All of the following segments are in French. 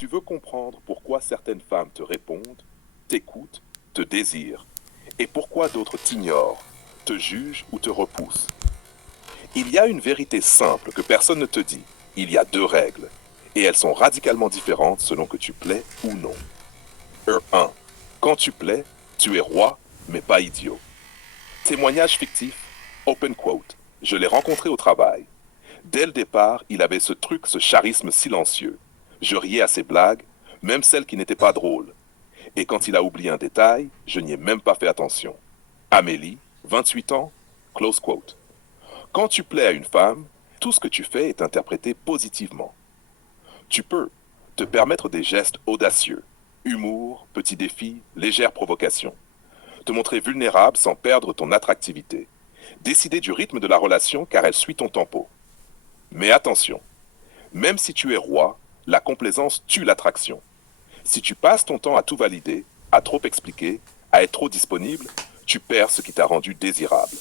Tu veux comprendre pourquoi certaines femmes te répondent, t'écoutent, te désirent, et pourquoi d'autres t'ignorent, te jugent ou te repoussent. Il y a une vérité simple que personne ne te dit. Il y a deux règles, et elles sont radicalement différentes selon que tu plais ou non. 1. Quand tu plais, tu es roi, mais pas idiot. Témoignage fictif, open quote. Je l'ai rencontré au travail. Dès le départ, il avait ce truc, ce charisme silencieux. Je riais à ses blagues, même celles qui n'étaient pas drôles. Et quand il a oublié un détail, je n'y ai même pas fait attention. Amélie, 28 ans, close quote. Quand tu plais à une femme, tout ce que tu fais est interprété positivement. Tu peux te permettre des gestes audacieux, humour, petits défis, légères provocations. Te montrer vulnérable sans perdre ton attractivité. Décider du rythme de la relation car elle suit ton tempo. Mais attention, même si tu es roi, la complaisance tue l'attraction. Si tu passes ton temps à tout valider, à trop expliquer, à être trop disponible, tu perds ce qui t'a rendu désirable.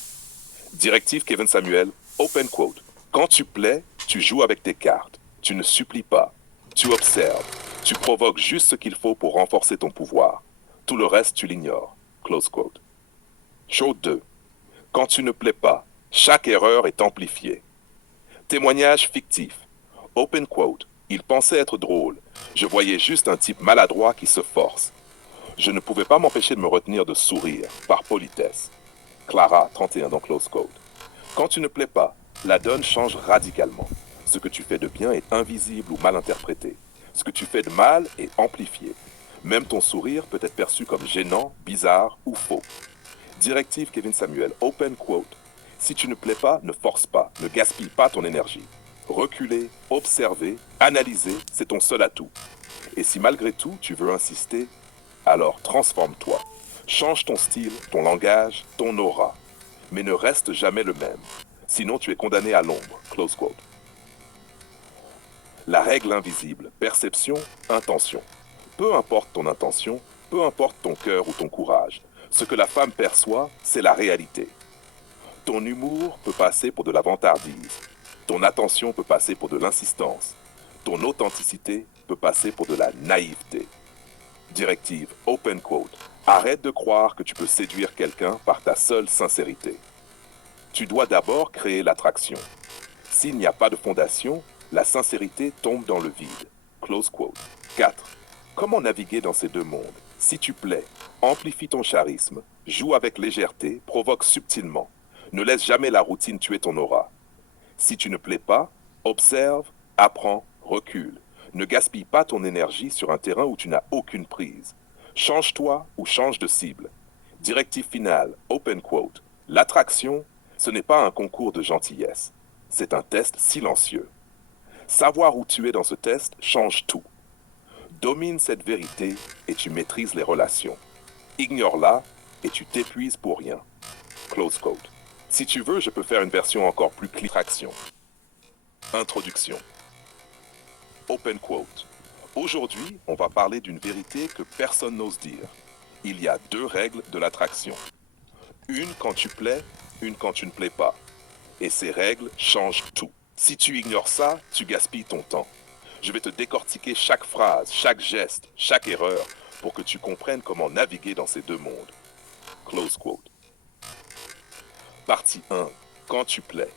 Directive Kevin Samuel, open quote. Quand tu plais, tu joues avec tes cartes. Tu ne supplies pas. Tu observes. Tu provoques juste ce qu'il faut pour renforcer ton pouvoir. Tout le reste, tu l'ignores. Close quote. Chose 2. Quand tu ne plais pas, chaque erreur est amplifiée. Témoignage fictif. Open quote. Il pensait être drôle. Je voyais juste un type maladroit qui se force. Je ne pouvais pas m'empêcher de me retenir de sourire, par politesse. Clara, 31 dans Close Code. Quand tu ne plais pas, la donne change radicalement. Ce que tu fais de bien est invisible ou mal interprété. Ce que tu fais de mal est amplifié. Même ton sourire peut être perçu comme gênant, bizarre ou faux. Directive Kevin Samuel, open quote. Si tu ne plais pas, ne force pas, ne gaspille pas ton énergie. Reculer, observer, analyser, c'est ton seul atout. Et si malgré tout tu veux insister, alors transforme-toi. Change ton style, ton langage, ton aura. Mais ne reste jamais le même. Sinon tu es condamné à l'ombre. Close quote. La règle invisible, perception, intention. Peu importe ton intention, peu importe ton cœur ou ton courage, ce que la femme perçoit, c'est la réalité. Ton humour peut passer pour de la vantardise. Ton attention peut passer pour de l'insistance. Ton authenticité peut passer pour de la naïveté. Directive, open quote. Arrête de croire que tu peux séduire quelqu'un par ta seule sincérité. Tu dois d'abord créer l'attraction. S'il n'y a pas de fondation, la sincérité tombe dans le vide. Close quote. 4. Comment naviguer dans ces deux mondes? Si tu plais, amplifie ton charisme, joue avec légèreté, provoque subtilement. Ne laisse jamais la routine tuer ton aura. Si tu ne plais pas, observe, apprends, recule. Ne gaspille pas ton énergie sur un terrain où tu n'as aucune prise. Change-toi ou change de cible. Directive finale, open quote. L'attraction, ce n'est pas un concours de gentillesse. C'est un test silencieux. Savoir où tu es dans ce test change tout. Domine cette vérité et tu maîtrises les relations. Ignore-la et tu t'épuises pour rien. Close quote. Si tu veux, je peux faire une version encore plus claire. Introduction. Open quote. Aujourd'hui, on va parler d'une vérité que personne n'ose dire. Il y a deux règles de l'attraction. Une quand tu plais, une quand tu ne plais pas. Et ces règles changent tout. Si tu ignores ça, tu gaspilles ton temps. Je vais te décortiquer chaque phrase, chaque geste, chaque erreur pour que tu comprennes comment naviguer dans ces deux mondes. Close quote. Partie 1. Quand tu plais.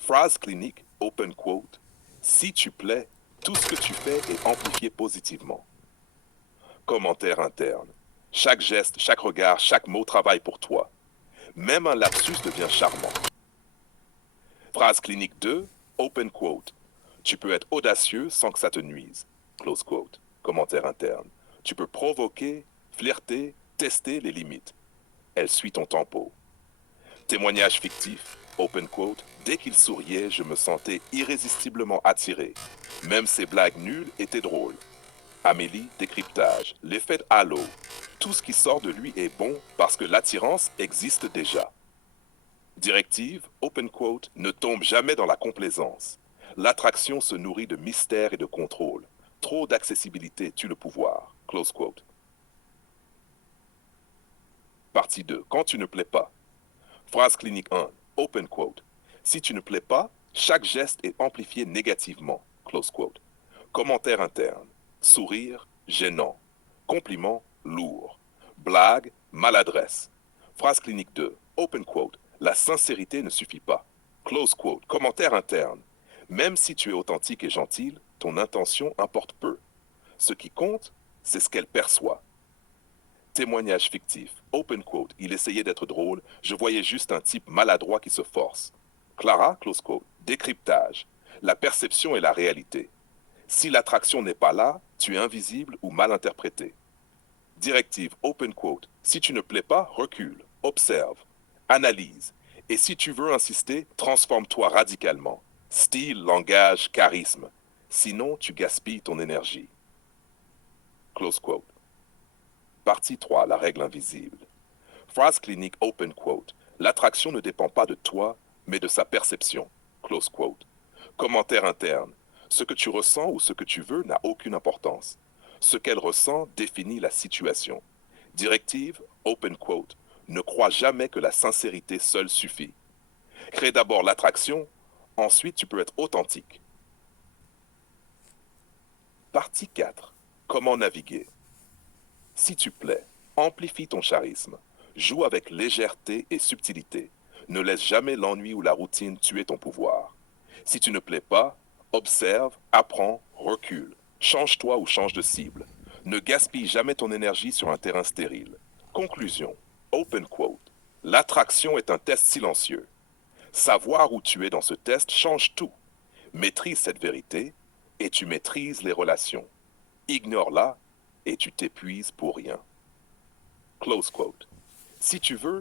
Phrase clinique, open quote. Si tu plais, tout ce que tu fais est amplifié positivement. Commentaire interne. Chaque geste, chaque regard, chaque mot travaille pour toi. Même un lapsus devient charmant. Phrase clinique 2, open quote. Tu peux être audacieux sans que ça te nuise. Close quote. Commentaire interne. Tu peux provoquer, flirter, tester les limites. Elle suit ton tempo. Témoignage fictif, open quote. Dès qu'il souriait, je me sentais irrésistiblement attiré. Même ses blagues nulles étaient drôles. Amélie, décryptage. L'effet halo. Tout ce qui sort de lui est bon parce que l'attirance existe déjà. Directive, open quote, ne tombe jamais dans la complaisance. L'attraction se nourrit de mystère et de contrôle. Trop d'accessibilité tue le pouvoir. Close quote. Partie 2. Quand tu ne plais pas. Phrase clinique 1. Open quote. Si tu ne plais pas, chaque geste est amplifié négativement. Close quote. Commentaire interne. Sourire, gênant. Compliment, lourd. Blague, maladresse. Phrase clinique 2. Open quote. La sincérité ne suffit pas. Close quote. Commentaire interne. Même si tu es authentique et gentil, ton intention importe peu. Ce qui compte, c'est ce qu'elle perçoit. Témoignage fictif. Open quote. Il essayait d'être drôle, je voyais juste un type maladroit qui se force. Clara, close quote. Décryptage. La perception est la réalité. Si l'attraction n'est pas là, tu es invisible ou mal interprété. Directive, open quote. Si tu ne plais pas, recule, observe, analyse. Et si tu veux insister, transforme-toi radicalement. Style, langage, charisme. Sinon, tu gaspilles ton énergie. Close quote. Partie 3, la règle invisible. Phrase clinique, open quote. L'attraction ne dépend pas de toi, mais de sa perception. Close quote. Commentaire interne. Ce que tu ressens ou ce que tu veux n'a aucune importance. Ce qu'elle ressent définit la situation. Directive, open quote. Ne crois jamais que la sincérité seule suffit. Crée d'abord l'attraction, ensuite tu peux être authentique. Partie 4. Comment naviguer? Si tu plais, amplifie ton charisme. Joue avec légèreté et subtilité. Ne laisse jamais l'ennui ou la routine tuer ton pouvoir. Si tu ne plais pas, observe, apprends, recule. Change-toi ou change de cible. Ne gaspille jamais ton énergie sur un terrain stérile. Conclusion. Open quote. L'attraction est un test silencieux. Savoir où tu es dans ce test change tout. Maîtrise cette vérité et tu maîtrises les relations. Ignore-la et tu t'épuises pour rien. Close quote. Si tu veux,